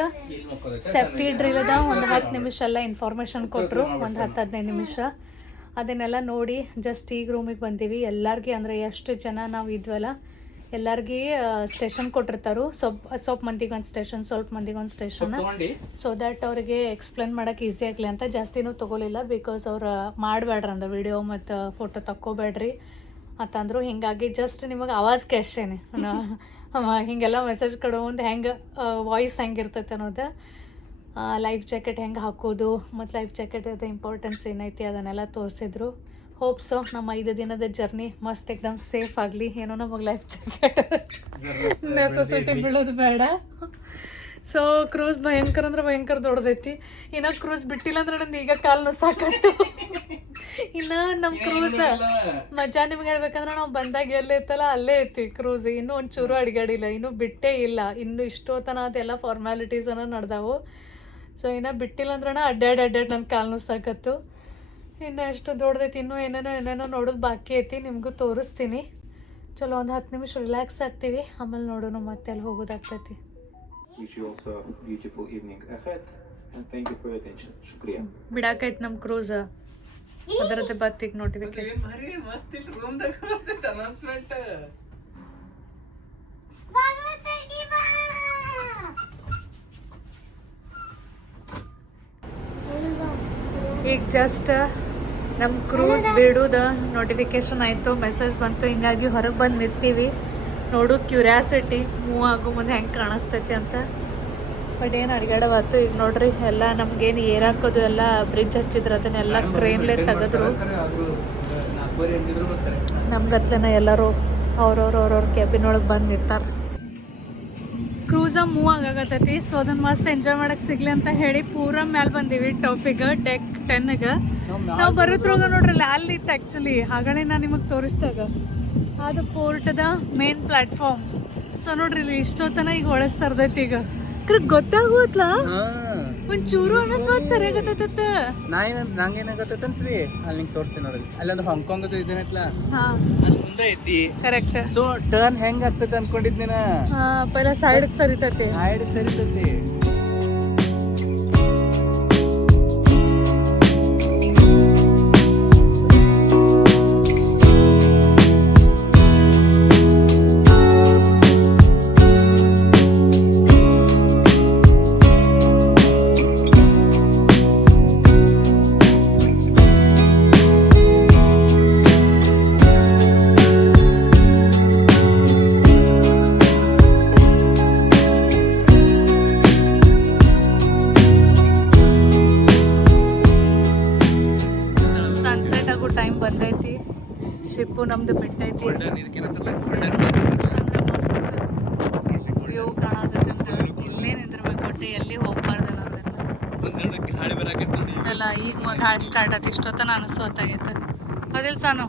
ಸೇಫ್ಟಿ ಡ್ರಿಲ್ದ ಒಂದು ಹತ್ತು ನಿಮಿಷ ಎಲ್ಲ ಇನ್ಫಾರ್ಮೇಷನ್ ಕೊಟ್ಟರು ಒಂದು ಹತ್ತು ಹದಿನೈದು ನಿಮಿಷ ಅದನ್ನೆಲ್ಲ ನೋಡಿ ಜಸ್ಟ್ ಈಗ ರೂಮಿಗೆ ಬಂದೀವಿ. ಎಲ್ಲರಿಗೆ ಅಂದರೆ ಎಷ್ಟು ಜನ ನಾವು ಇದ್ವಲ್ಲ ಎಲ್ಲರಿಗೆ ಸ್ಟೇಷನ್ ಕೊಟ್ಟಿರ್ತಾರು. ಸ್ವಲ್ಪ ಸ್ವಲ್ಪ ಮಂದಿಗೆ ಒಂದು ಸ್ಟೇಷನ್ ಸ್ವಲ್ಪ ಮಂದಿಗೆ ಒಂದು ಸ್ಟೇಷನ್ ಸೊ ದಟ್ ಅವರಿಗೆ ಎಕ್ಸ್ಪ್ಲೇನ್ ಮಾಡೋಕೆ ಈಸಿ ಆಗಲಿ ಅಂತ ಜಾಸ್ತಿನೂ ತೊಗೊಲಿಲ್ಲ ಬಿಕಾಸ್ ಅವ್ರು ಮಾಡಬೇಡ್ರಿ ಅಂದ್ರೆ ವಿಡಿಯೋ ಮತ್ತು ಫೋಟೋ ತಕ್ಕೋಬೇಡ್ರಿ ಅಂತಂದ್ರು ಹಿಂಗಾಗಿ ಜಸ್ಟ್ ನಿಮಗೆ ಆವಾಜ್ ಕೇಳ್ಸೇನೆ. ಹಿಂಗೆಲ್ಲ ಮೆಸೇಜ್ ಕೊಡೋ ಒಂದು ಹೆಂಗೆ ವಾಯ್ಸ್ ಹೆಂಗಿರ್ತೈತೆ ಅನ್ನೋದು. ಲೈಫ್ ಜಾಕೆಟ್ ಹೆಂಗೆ ಹಾಕೋದು ಮತ್ತು ಲೈಫ್ ಜಾಕೆಟ್ ಇಂಪಾರ್ಟೆನ್ಸ್ ಏನೈತಿ ಅದನ್ನೆಲ್ಲ ತೋರಿಸಿದ್ರು. ಹೋಪ್ಸು ನಮ್ಮ ಐದು ದಿನದ ಜರ್ನಿ ಮಸ್ತ್ ಎಕ್ದಮ್ ಸೇಫ್ ಆಗಲಿ. ಏನೋ ನಮಗೆ ಲೈಫ್ ಜಾಕೆಟ್ ನೆಸೆಸಿಟಿ ಬೀಳೋದು ಬೇಡ. ಸೊ ಕ್ರೂಸ್ ಭಯಂಕರ ಅಂದ್ರೆ ಭಯಂಕರ ದೊಡ್ಡದೈತಿ. ಇನ್ನು ಕ್ರೂಸ್ ಬಿಟ್ಟಿಲ್ಲ ಅಂದ್ರೆ ನಂದು ಈಗ ಕಾಲು ಸಾಕಾಯ್ತು ಇನ್ನು ನಮ್ಮ ಕ್ರೂಸ್ ಮಜಾ ನಿಮ್ಗೆ ಹೇಳ್ಬೇಕಂದ್ರೆ ನಾವು ಬಂದಾಗ ಎಲ್ಲೇ ಇತ್ತಲ್ಲ ಅಲ್ಲೇ ಐತಿ ಕ್ರೂಸ್ ಇನ್ನೂ ಒಂಚೂರು ಅಡಿಗಾಡಿಲ್ಲ ಇನ್ನೂ ಬಿಟ್ಟೇ ಇಲ್ಲ. ಇನ್ನು ಇಷ್ಟೋತನ ಅದೆಲ್ಲ ಫಾರ್ಮ್ಯಾಲಿಟೀಸ್ ಅನ್ನೋ ನಡೆದಾವು. ಸೊ ಇನ್ನು ಬಿಟ್ಟಿಲ್ಲ ಅಂದ್ರೆ ಅಡ್ಡಾಡ್ ಅಡ್ಡಾಡ್ ನನ್ನ ಕಾಲು ಸಾಕತ್ತು ಇನ್ನು ಎಷ್ಟು ದೊಡ್ಡದೈತಿ ಇನ್ನೂ ಏನೇನೋ ಏನೇನೋ ನೋಡೋದು ಬಾಕಿ ಐತಿ ನಿಮಗೂ ತೋರಿಸ್ತೀನಿ. ಚಲೋ ಒಂದು ಹತ್ತು ನಿಮಿಷ ರಿಲ್ಯಾಕ್ಸ್ ಆಗ್ತೀವಿ ಆಮೇಲೆ ನೋಡೋಣ ಮತ್ತೆ ಅಲ್ಲಿ ಹೋಗೋದಾಗ್ತೈತಿ. ಬಿಡಾಕೈತಿ ನಮ್ಮ ಕ್ರೂಸ್ ಅದರದ್ದು ಬತ್ತಿಗೆ ನೋಟಿಫಿಕೇಶನ್ ಮಸ್ತ್ ಇಲ್ಲಿ ರೂಮ್ದಾಗ ಅನೌನ್ಸ್ಮೆಂಟ್ ಈಗ ಜಸ್ಟ್ ನಮ್ಮ ಕ್ರೂಸ್ ಬಿಡುದ ನೋಟಿಫಿಕೇಶನ್ ಆಯಿತು ಮೆಸೇಜ್ ಬಂತು ಹಿಂಗಾಗಿ ಹೊರಗೆ ಬಂದು ನಿಂತೀವಿ. ನೋಡು ಕ್ಯೂರಿಯಾಸಿಟಿ ಮೂವ್ ಆಗೋ ಮುಂದೆ ಹೆಂಗೆ ಕಾಣಿಸ್ತೈತಿ ಅಂತ. ಬಟ್ ಏನು ಅಡ್ಗಾಡವಾತು ಈಗ ನೋಡ್ರಿ ಎಲ್ಲ ನಮ್ಗೇನು ಏರ್ ಹಾಕೋದು ಎಲ್ಲ ಬ್ರಿಡ್ಜ್ ಹಚ್ಚಿದ್ರು ಅದನ್ನೆಲ್ಲ ಕ್ರೇನ್ಲೆ ತೆಗೆದ್ರು. ನಮ್ಗತ್ಲೆನ ಎಲ್ಲರೂ ಅವ್ರವ್ರು ಅವ್ರವ್ರ ಕ್ಯಾಬಿನ್ ಒಳಗೆ ಬಂದು ನಿಂತಾರ. ಕ್ರೂಸ ಮೂವ್ ಆಗಾಕತ್ತೈತಿ. ಸೊ ಅದನ್ನ ಮಸ್ತ್ ಎಂಜಾಯ್ ಮಾಡಕ್ ಸಿಗ್ಲಿ ಅಂತ ಹೇಳಿ ಪೂರ ಮ್ಯಾಲ್ ಬಂದೀವಿ ಟಾಪಿಗ ಡೆಕ್ ಟೆನ್ಗ ನಾವು ಬರೋದ್ರೊಳಗ ನೋಡ್ರಿ ಅಲ್ಲಿ ಇತ್ತು ಆ್ಯಕ್ಚುಲಿ ಹಾಗಲೇ ನಾನು ನಿಮಗೆ ತೋರಿಸ್ದಾಗ. ಅದು ಪೋರ್ಟದ ಮೇನ್ ಪ್ಲಾಟ್ಫಾರ್ಮ್ ಸೊ ನೋಡ್ರಿ ಇಲ್ಲಿ ಇಷ್ಟೊತ್ತನ ಈಗ ಒಳಗೆ ಸರ್ದೈತಿ ಈಗ. ಕ್ರ ಗೊತ್ತಾಗೋತ್ಲ ಒಂಚೂರು ಅನಸ್ವಾದ್ ಸರಿಯಾಗತ್ತ ನಾ ಏನ ನಂಗೆ ಏನಾಗತ್ತೈತೆ ಅನ್ಸ್ರಿ? ಅಲ್ಲಿ ನಿಂಗೆ ತೋರಿಸ್ತೀನಿ ನೋಡಿ ಅಲ್ಲಿ ಒಂದು ಹಾಂಗ್ಕಾಂಗ್ ಅದು ಇದೇನೈತ್ಲ ಅಲ್ಲಿ ಮುಂದೆ ಐತಿ. ಕರೆಕ್ಟ್ ಸೊ ಟರ್ನ್ ಹೆಂಗ್ ಆಗ್ತದೆ ಅನ್ಕೊಂಡಿದ್ನಿನ ಪೈಲ ಸೈಡ್ ಸರಿತೈತಿ. ಸೈಡ್ ಸರಿತೈತಿ. ಶಿಪ್ಪು ಬೆಟ್ಟ ಐತಿ ವ್ಯೂ ಕಾಣತೈತಿ ಇಲ್ಲೇ ನಿಂತಿರ್ಬೇಕು ಒಟ್ಟು ಎಲ್ಲಿ ಹೋಗ್ಬಾರ್ದು ಅನ್ನೋದೈತಿ ಒಂದೆರಡಕ್ಕೆ ಹಾಳಿ ಬರಾಕೈತಿ ನೋಡಿ ಇದೆಲ್ಲ ಈಗ ಮೊದಲು ಹಾಳು ಸ್ಟಾರ್ಟ್ ಆಯ್ತು ಇಷ್ಟೊತ್ತ ನಾನು ಸ್ವತ್ತಾಗೈತೆ ಅದಿಲ್ಲ ಸಾನು.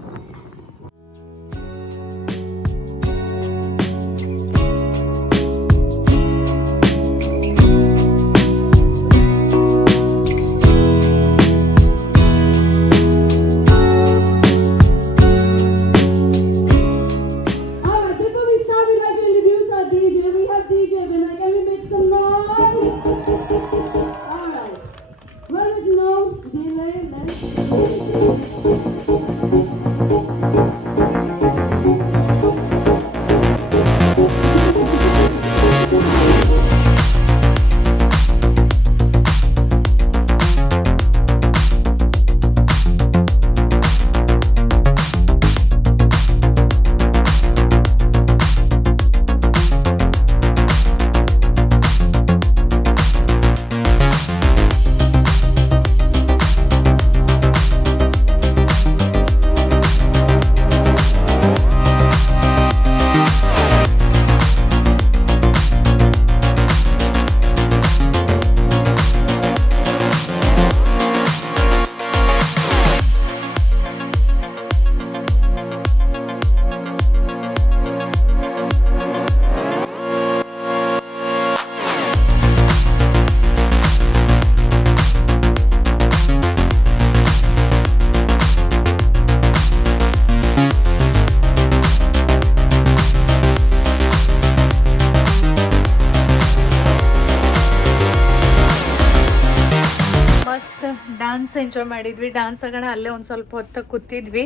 ಮಾಡಿದ್ವಿ. ಡ್ಯಾನ್ಸ್ ಆಗೋಣ ಅಲ್ಲೇ ಒಂದು ಸ್ವಲ್ಪ ಹೊತ್ತು ಕೂತಿದ್ವಿ.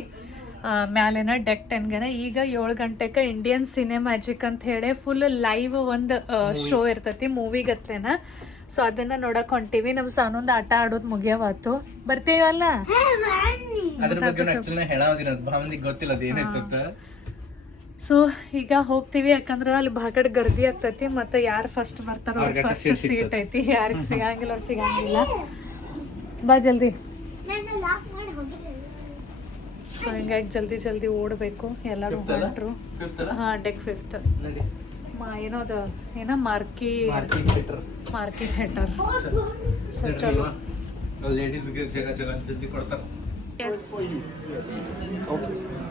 ಮ್ಯಾಲಿನ ಡೆಕ್ ಟೆನ್ಗೆನ ಈಗ ಏಳು ಗಂಟೆಗೆ ಇಂಡಿಯನ್ ಸಿನಿಮ್ಯಾಜಿಕ್ ಅಂತ ಹೇಳಿ ಫುಲ್ ಲೈವ್ ಒಂದು ಶೋ ಇರ್ತೈತಿ ಮೂವಿಗತ್ಲೆನ ಸೊ ಅದನ್ನ ನೋಡಕ್ ಹೊಂಟೀವಿ. ನಮ್ ಸಾನೊಂದು ಆಟ ಆಡೋದು ಮುಗಿಯವಾತು. ಬರ್ತೀವಲ್ಲ? ಸೊ ಈಗ ಹೋಗ್ತೀವಿ. ಯಾಕಂದ್ರೆ ಅಲ್ಲಿ ಬಾಗಡ್ ಗರ್ದಿ ಆಗ್ತೈತಿ. ಮತ್ತೆ ಯಾರು ಫಸ್ಟ್ ಬರ್ತಾರೋ ಫಸ್ಟ್ ಸೀಟ್ ಐತಿ. ಯಾರಿಗೆ ಸಿಗಂಗಿಲ್ಲ ಅವ್ರು ಸಿಗಂಗಿಲ್ಲ. ಬಾ ಜಲ್ದಿ. ಸೊ ಹಿಂಗಾಗಿ ಜಲ್ದಿ ಜಲ್ದಿ ಓಡಬೇಕು. ಎಲ್ಲರೂ ಹೊರಟರು? ಹಾ ಡೆಕ್ ಫಿಫ್ತ್ ಏನೋದ ಏನ ಮಾರ್ಕಿ ಮಾರ್ಕಿ ಥಿಯೇಟರ್ ಸೊ ಚಲೋ. ಲೇಡೀಸ್ಗೆ ಜಗ ಜಗ ಜಲ್ದಿ ಕೊಡ್ತಾರೆ.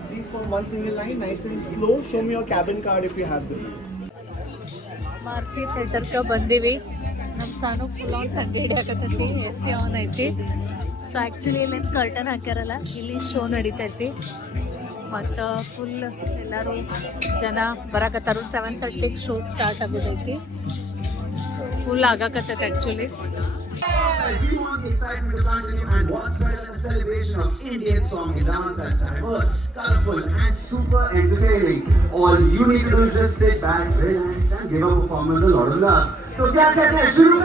Please form one single line, nice and slow. Show me your cabin card if you have them. ಮಾರ್ಕಿ ಥಿಯೇಟರ್ಗೆ ಬಂದೀವಿ. ನಮ್ಮ ಸಾನು ಫುಲ್ ಆನ್ ಥಂಡಿ ಹಿಡಿಯಾಕತ್ತೈತಿ ಎಸ್ ಸಿ ಆನ್ ಐತಿ. ಸೊ ಆ್ಯಕ್ಚುಲಿ ಇಲ್ಲಿ ಕರ್ಟನ್ ಹಾಕ್ಯಾರಲ್ಲ ಇಲ್ಲಿ ಶೋ ನಡೀತೈತಿ ಮತ್ತು ಫುಲ್ ಎಲ್ಲರೂ ಜನ ಬರಾಕತ್ತಾರು ಸೆವೆನ್ ತರ್ಟಿಗೆ ಶೋ ಸ್ಟಾರ್ಟ್ ಆಗೋದೈತಿ full ಆಗಾಕತ್ತೈತಿ actually Beyond the excitement of Anthony and what's better than a celebration of Indian song and dance that's diverse, colorful and super entertaining. All you need to do is just sit back, relax and give our performers a lot of love. So क्या कहते हैं शुरू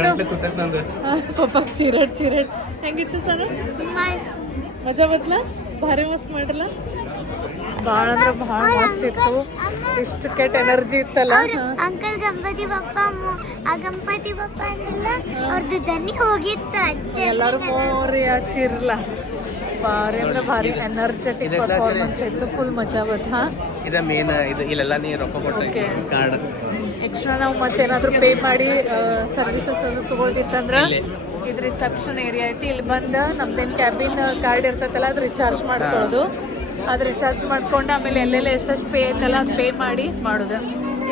Sanu ಪಪ್ಪ ಚಿರಡ್ ಚಿರಡ್. ಹೆಂಗಿತ್ತು ಸನು ಮಜಾ ಬತ್ಲ? ಭಾರಿ ಮಸ್ತ್ ಮಾಡಿಲ್ಲ? ಭಾಳ ಅಂದ್ರೆ ಭಾಳ ಮಸ್ತ್ ಇತ್ತು. ಇಷ್ಟು ಕೆಟ್ಟ ಎನರ್ಜಿ ಇತ್ತಲ್ಲ? ಹಾ. ಅಂಕಲ್ ಗಣಪತಿ ಬಪ್ಪ ಆ ಗಣಪತಿ ಬಪ್ಪ ಅಂದ್ರಲ್ಲ ಅವ್ರದ್ದು ದನಿ ಹೋಗಿತ್ತು ಎಲ್ಲರೂ ಮೋರಿ ಹಚ್ಚಿರ್ಲ ಭಾರಿ ಅಂದ್ರೆ ಭಾರಿ ಎನರ್ಜೆಟಿಕ್. ಪರ್ಫಾರ್ಮೆನ್ಸ್ ಇತ್ತು. ಫುಲ್ ಮಜಾ ಬತ್ ಹಾ? ಇದ ಮೇನ್ ಇದು ಇಲ್ಲೆಲ್ಲ ನೀ ರೊಕ್ಕ ಕೊಟ್ಟೆ ಕಾರ್ಡ್ ಎಕ್ಸ್ಟ್ರಾ ನಾವು ಮತ್ತೇನಾದರೂ ಪೇ ಮಾಡಿ ಸರ್ವಿಸಸ್ ಅದು ತೊಗೊಳ್ತಿತ್ತಂದ್ರೆ. ಇದು ರಿಸೆಪ್ಷನ್ ಏರಿಯಾ ಐತಿ. ಇಲ್ಲಿ ಬಂದು ನಮ್ದೇನು ಕ್ಯಾಬಿನ್ ಕಾರ್ಡ್ ಇರ್ತೈತಲ್ಲ ಅದು ರಿಚಾರ್ಜ್ ಮಾಡ್ಕೊಳ್ಳೋದು. ಅದು ರಿಚಾರ್ಜ್ ಮಾಡ್ಕೊಂಡು ಆಮೇಲೆ ಎಲ್ಲೆಲ್ಲ ಎಷ್ಟೆಷ್ಟು ಪೇ ಐತಲ್ಲ ಅದು ಪೇ ಮಾಡಿ ಮಾಡೋದು.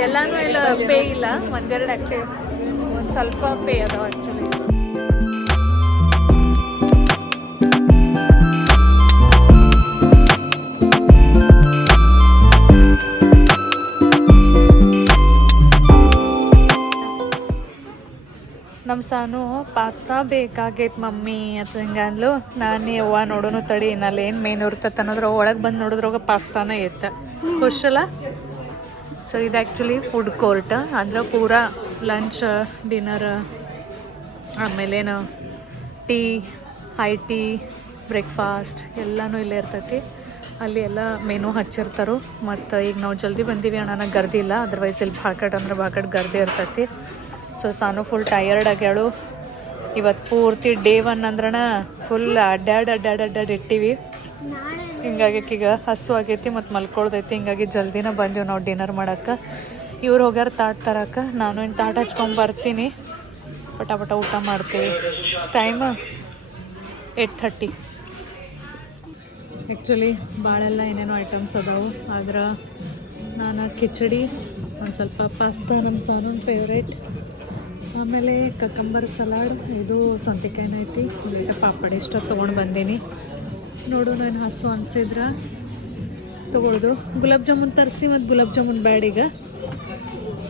ಎಲ್ಲಾನು ಇಲ್ಲ ಪೇ ಇಲ್ಲ. ಒಂದೆರಡು ಆಕ್ಟಿವ್ ಒಂದು ಸ್ವಲ್ಪ ಪೇ ಅದಾವ. ಆ್ಯಕ್ಚುಲಿ ಸಾನು ಪಾಸ್ತಾ ಬೇಕಾಗೈತೆ ಮಮ್ಮಿ ಅಂತ ಹಿಂಗೆ ಅಂದ್ಲು ನಾನು ಯವ್ವ ನೋಡೋನು ತಡಿ ನಲ್ಲಿ ಏನು ಮೇನ್ ಇರ್ತೈತೆ ಅನ್ನೋದ್ರ ಒಳಗೆ ಬಂದು ನೋಡಿದ್ರಾಗ ಪಾಸ್ತಾನ ಇತ್ತ ಖುಷಲ್ಲ ಸೊ ಇದು ಆ್ಯಕ್ಚುಲಿ ಫುಡ್ ಕೋರ್ಟ್ ಅಂದ್ರೆ ಪೂರಾ ಲಂಚ್ ಡಿನ್ನರ್ ಆಮೇಲೇನು ಟೀ ಹೈ ಟೀ ಬ್ರೇಕ್ಫಾಸ್ಟ್ ಎಲ್ಲನೂ ಇಲ್ಲೇ ಇರ್ತೈತಿ. ಅಲ್ಲಿ ಎಲ್ಲ ಮೆನು ಹಚ್ಚಿರ್ತಾರೋ. ಮತ್ತು ಈಗ ನಾವು ಜಲ್ದಿ ಬಂದೀವಿ ಅಣ್ಣ ನಂಗೆ ಗರ್ದಿ ಇಲ್ಲ ಅದರ್ವೈಸ್ ಇಲ್ಲಿ ಭಾಕಟ್ ಅಂದ್ರೆ ಭಾಕಟ್ ಗರ್ದಿ ಇರ್ತೈತಿ. ಸೊ ಸಾನು ಫುಲ್ ಟಯರ್ಡ್ ಆಗ್ಯಾಳು ಇವತ್ತು ಪೂರ್ತಿ ಡೇ ಒನ್ ಅಂದ್ರಣ ಫುಲ್ ಅಡ್ಡಾಡ್ ಅಡ್ಡಾಡ್ ಅಡ್ಡಾಡ್ ಇಟ್ಟಿವಿ. ಹಿಂಗಾಗಿ ಈಗ ಹಸು ಆಗೈತಿ ಮತ್ತು ಮಲ್ಕೊಳ್ದೈತಿ. ಹಿಂಗಾಗಿ ಜಲ್ದಿನ ಬಂದೀವಿ ನಾವು ಡಿನ್ನರ್ ಮಾಡೋಕ್ಕೆ. ಇವ್ರು ಹೋಗ್ಯಾರ ತಾಟ್ ತರಕ್ಕೆ ನಾನು ಇನ್ನು ತಾಟ್ ಹಚ್ಕೊಂಡು ಬರ್ತೀನಿ. ಪಟ ಪಟ ಊಟ ಮಾಡ್ತೀವಿ. ಟೈಮ್ ಏಟ್ ಥರ್ಟಿ ಆ್ಯಕ್ಚುಲಿ ಭಾಳೆಲ್ಲ ಏನೇನೋ ಐಟಮ್ಸ್ ಅದಾವು. ಆದ್ರೆ ನಾನು ಕಿಚಡಿ, ಒಂದು ಸ್ವಲ್ಪ ಪಾಸ್ತಾ ನಮ್ಮ ಸಾನು ಫೇವ್ರೇಟ್ ಆಮೇಲೆ ಕಕಂಬರ್ ಸಲಾಡ್, ಇದು ಸೌತೆಕಾಯಿನ ಐತಿ. ಲೇಟ ಪಾಪಡ ಇಷ್ಟ ತೊಗೊಂಡು ಬಂದೀನಿ. ನೋಡು ನಾನು ಹಸು ಅನ್ಸಿದ್ರೆ ತೊಗೊಳ್ದು. ಗುಲಾಬ್ ಜಾಮೂನ್ ತರಿಸಿ ಮತ್ತು ಗುಲಾಬ್ ಜಾಮೂನ್ ಬ್ಯಾಡ ಈಗ.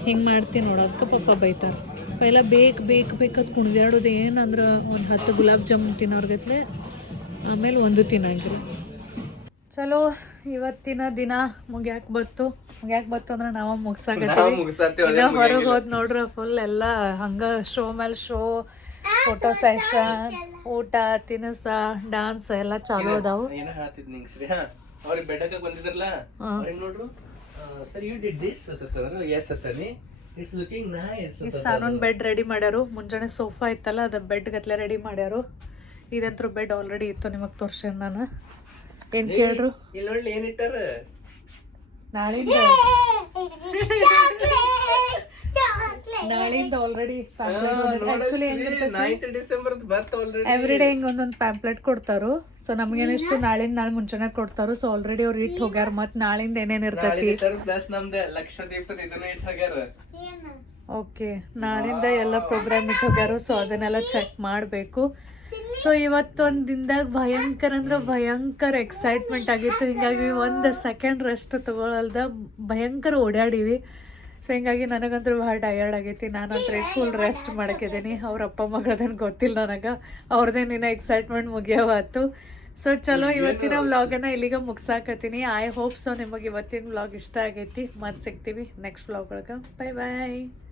ಹಿಂಗೆ ಮಾಡ್ತೀನಿ ನೋಡು ಅದಕ್ಕೆ ಪಪ್ಪ ಬೈತಾರೆ. ಪೈಲ ಬೇಕು ಬೇಕು ಬೇಕಂತ ಕುಣ್ದಾಡೋದು ಏನಂದ್ರೆ ಒಂದು ಹತ್ತು ಗುಲಾಬ್ ಜಾಮೂನ್ ತಿನ್ನೋರ್ಗತ್ಲೆ ಆಮೇಲೆ ಒಂದು ತಿನ್ನಂಗಿಲ್ಲ. ಚಲೋ, ಇವತ್ತಿನ ದಿನ ಮುಗ್ಯಾಕೆ ಬತ್ತು ಮುಗ್ಯಾಕ್ ಬತ್ತು ಅಂದ್ರೆ ನಾವ ಮುಗ್ಸಾಕತ್ತೀವಿ. ಹೊರಗೆ ಹೋದ್ ನೋಡ್ರಿ ಫುಲ್ ಎಲ್ಲ ಹಂಗ ಶೋ ಮೇಲೆ ಶೋ ಫೋಟೋ ಸೆಷನ್ ಊಟ ತಿನಸ ಡಾನ್ಸ್ ಎಲ್ಲ ಚಾಲು ಅದಾವು. ಏನ ಹೇಳ್ತಿದ್ ನಿಂಗ್ ಶ್ರೀ? ಹಾ ಅವ್ರಿಗೆ ಬೆಡಕ ಬಂದಿದ್ರಲ್ಲ? ಅವ್ರಿಗೆ ನೋಡ್ರು? ಸರ್ ಯು ಡಿಡ್ ದಿಸ್ ಅಂತಂದ್ರೆ ಎಸ್ ಅಂತಾನೆ ಇಟ್ಸ್ ಲುಕಿಂಗ್ ನೈಸ್ ಈ ಸಾನೂನ್ ಬೆಡ್ ರೆಡಿ ಮಾಡ್ಯಾರು. ಮುಂಜಾನೆ ಸೋಫಾ ಇತ್ತಲ್ಲ ಅದ ಬೆಡ್ ಗತ್ಲೆ ರೆಡಿ ಮಾಡ್ಯಾರು. ಇದಂತ್ರು ಬೆಡ್ ಆಲ್ರೆಡಿ ಇತ್ತು ನಿಮಗೆ ತೋರ್ಸೇನ್ ನಾನು. ಏನ್ ಕೇಳ್ರು? ಇಲ್ಲಿ ನೋಡ್ಲಿ ಏನಿಟ್ಟಾರ ನಾಳಿಂದ. ನಾಳಿಂದ ಆಲ್ರೆಡಿ ಆಕ್ಚುಲಿ ನೈನ್ತ್ ಡಿಸೆಂಬರ್ ಬರ್ತ ಆಲ್ರೆಡಿ ಎವ್ರಿ ಡೇ ಹಿಂಗೆ ಒಂದೊಂದು ಪ್ಯಾಂಪ್ಲೆಟ್ ಕೊಡ್ತಾರು. ಸೊ ನಮ್ಗೇನಿಷ್ಟು ನಾಳಿಂದ ನಾಳೆ ಮುಂಚೆನೆ ಕೊಡ್ತಾರು. ಸೊ ಆಲ್ರೆಡಿ ಅವ್ರು ಇಟ್ಟು ಹೋಗ್ಯಾರ ಮತ್ತೆ ನಾಳಿಂದ ಏನೇನ್ ಇರ್ತೈತಿ? ಪ್ಲಸ್ ನಮ್ದ ಲಕ್ಷ ದೀಪದ ಇದನ್ನ ಇಟ್ಟು ಹೋಗ್ಯಾರ. ಓಕೆ ನಾಳಿಂದ ಎಲ್ಲ ಪ್ರೋಗ್ರಾಮ್ ಇಟ್ಟು ಹೋಗ್ಯಾರು. ಸೊ ಅದನ್ನೆಲ್ಲ ಚೆಕ್ ಮಾಡಬೇಕು. ಸೊ ಇವತ್ತೊಂದು ದಿನದಾಗ ಭಯಂಕರ ಅಂದ್ರೆ ಭಯಂಕರ ಎಕ್ಸೈಟ್ಮೆಂಟ್ ಆಗಿತ್ತು. ಹಿಂಗಾಗಿ ಒಂದು ಸೆಕೆಂಡ್ ರೆಸ್ಟ್ ತಗೊಳಲ್ದ ಭಯಂಕರ ಓಡಾಡೀವಿ. ಸೊ ಹಿಂಗಾಗಿ ನನಗಂತೂ ಭಾಳ ಟಯರ್ಡ್ ಆಗೈತಿ. ನಾನಂದ್ರೆ ಫುಲ್ ರೆಸ್ಟ್ ಮಾಡ್ಕಿದ್ದೀನಿ. ಅವ್ರ ಅಪ್ಪ ಮಗಳದನ್ ಗೊತ್ತಿಲ್ಲ ನನಗೆ. ನಿನ್ನ ಎಕ್ಸೈಟ್ಮೆಂಟ್ ಮುಗಿಯವತ್ತು. ಸೊ ಚಲೋ ಇವತ್ತಿನ ವ್ಲಾಗನ್ನ ಇಲ್ಲಿಗೆ ಮುಗ್ಸಾಕತ್ತೀನಿ. ಐ ಹೋಪ್ ಸೊ ನಿಮಗೆ ಇವತ್ತಿನ ವ್ಲಾಗ್ ಇಷ್ಟ ಆಗೈತಿ. ಮತ್ತೆ ಸಿಗ್ತೀವಿ ನೆಕ್ಸ್ಟ್ ವ್ಲಾಗ್ ಒಳಗೆ. Bye bye